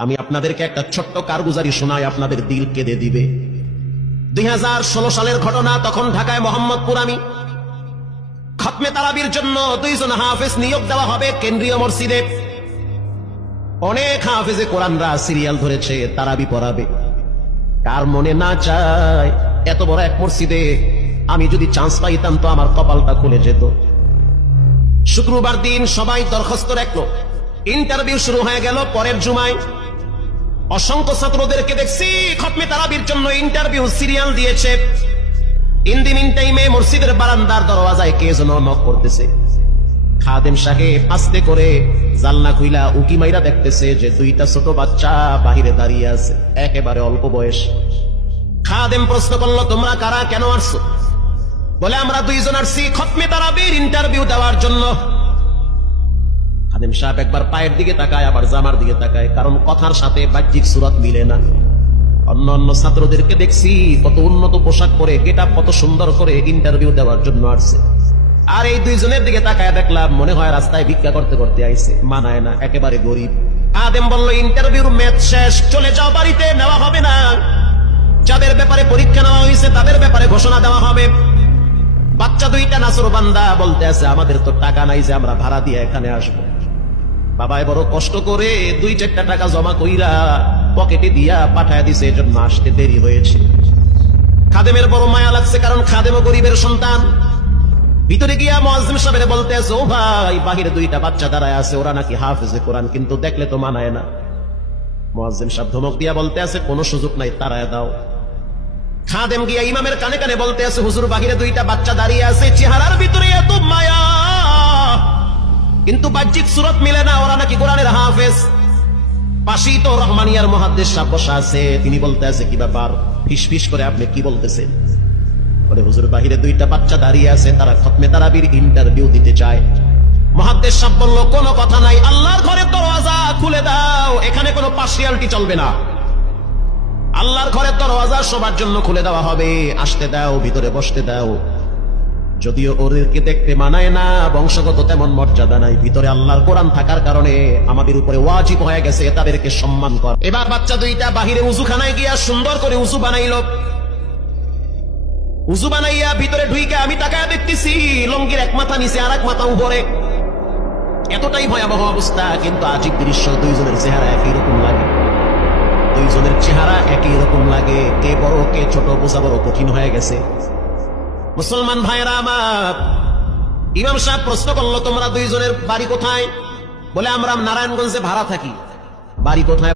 আমি আপনাদেরকে একটা ছোট্ট কারগুজারি শোনাই, আপনাদের দিল কেঁদে দিবে। 2016 সালের ঘটনা। তখন ঢাকায় মোহাম্মদপুর আমি খতমে তারাবির জন্য 2 জন হাফেজ নিয়োগ দেওয়া হবে কেন্দ্রীয় মসজিদে। অনেক হাফেজে কোরআনরা সিরিয়াল ধরেছে তারাবি পড়াবে। কার মনে না চায় এত বড় এক মসজিদে আমি যদি চান্স পাইতাম তো আমার কপালটা খুলে যেত। শুক্রবার দিন সবাই দরখাস্ত রাখলো, ইন্টারভিউ শুরু হয়ে গেল। পরের জুমায় অসংখ্য ছাত্রদেরকে দেখছি খতমে তারাবির জন্য ইন্টারভিউ সিরিয়াল দিয়েছে। ইন দি মিন টাইমে মসজিদের বারান্দার দরওয়াজায় কে যেন নক করতেছে। খাদেম সাহেব আস্তে করে জানলা খুইলা উকি মাইরা দেখতেছে যে 2টা ছোট বাচ্চা বাহিরে দাঁড়িয়ে আছে, একেবারে অল্প বয়স। খাদেম প্রশ্ন করলো, তোমরা কারা, কেন আসছো? বলে, আমরা 2 জন আসছি খতমে তারাবির ইন্টারভিউ দেওয়ার জন্য। খাদেম সাহেব একবার পায়ের দিকে তাকায়, আবার জামার দিকে তাকায়, কারণ কথার সাথে বাহ্যিক সুরত মিলে না। অন্য অন্য ছাত্রদেরকে দেখছি কত উন্নত পোশাক পরে, গেটআপ কত সুন্দর করে ইন্টারভিউ দেওয়ার জন্য আসছে। আর এই 2 জনের দিকে তাকায় দেখলাম মনে হয় রাস্তায় ভিক্ষা করতে করতে আইছে, মানায় না, একেবারে গরিব। খাদেম বলল, ইন্টারভিউর ম্যাচ শেষ, চলে যাও বাড়িতে, নেওয়া হবে না। যাদের ব্যাপারে পরীক্ষা নেওয়া হয়েছে তাদের ব্যাপারে ঘোষণা দেওয়া হবে। বাচ্চা 2টা নাসর বান্দা বলতে আছে, আমাদের তো টাকা নাই যে আমরা ভাড়া দিয়ে এখানে আসবো। বাবাই বড় কষ্ট করে 2-4টা টাকা জমা কইরা পকেটে দিয়া পাঠায় দিছে, এজন্য আসতে দেরি হয়েছে। খাদেমের বড় মায়া লাগছে, কারণ খাদেমও গরিবের সন্তান। ভিতরে গিয়া মুয়াজ্জিম সাহেবের বলতে আছে, ও ভাই, বাহিরে 2টা বাচ্চা দাঁড়ায় আছে, ওরা নাকি হাফেজে কোরআন, কিন্তু দেখলে তো মানায় না। মুয়াজ্জিম সাহেব ধমক দিয়া বলতে আছে, কোনো সুযোগ নাই, তাড়ায় দাও। খাদেম গিয়া ইমামের কানে কানে বলতে আছে, হুজুর, বাহিরে 2টা বাচ্চা দাঁড়িয়ে আছে, চেহারার ভিতরে এত মায়া, কিন্তু বাহ্যিক সুরত মিলে না, ওরা নাকি কোরআনের হাফেজ। পাশেই তো রহমানিয়ার মুহাদ্দিস সাহেব বসা আছে, তিনি বলতে আছে, কি ব্যাপার, ফিসফিস করে আপনি কি বলতেছেন? বলে, হুজুর, বাহিরে 2টা বাচ্চা দাঁড়িয়ে আছে, তারা খতমে তারাবির ইন্টারভিউ দিতে চায়। মুহাদ্দিস সাহেব বলল, কোনো কথা নাই, আল্লাহর ঘরের দরওয়াজা খুলে দাও, এখানে কোনো পার্সিয়ালিটি চলবে না। আল্লাহর ঘরের দরওয়াজা সবার জন্য খুলে দেওয়া হবে, আসতে দাও, ভিতরে বসতে দাও। যদিও ওদেরকে দেখতে মানায় না, বংশগত তেমন মর্যাদা নাই, ভিতরে আল্লাহর কোরআন থাকার কারণে আমাদের উপরে ওয়াজিব হয়ে গেছে তাদেরকে সম্মান করা। এবার বাচ্চা 2টা বাহিরে উযুখানায় গিয়া সুন্দর করে উযু বানাইল। উযু বানাইয়া ভিতরে ঢুইকা আমি তাকায় দেখতেছি লঙ্গির এক মাথা নিচে আর এক মাথা উপরে, এতটাই ভয়াবহ অবস্থা। কিন্তু আজীব দৃশ্য, 2 জনের চেহারা একই রকম লাগে। 2 জনের চেহারা একই রকম লাগে, কে বড় কে ছোট বোঝা বড় কঠিন হয়ে গেছে। মুসলমান ভাইরা আমার, ইমাম সাহেব প্রশ্ন করলো, তোমরা 2 জনের বাড়ি কোথায়? বলে, আমরা নারায়ণগঞ্জে ভাড়া থাকি। বাড়ি কোথায়?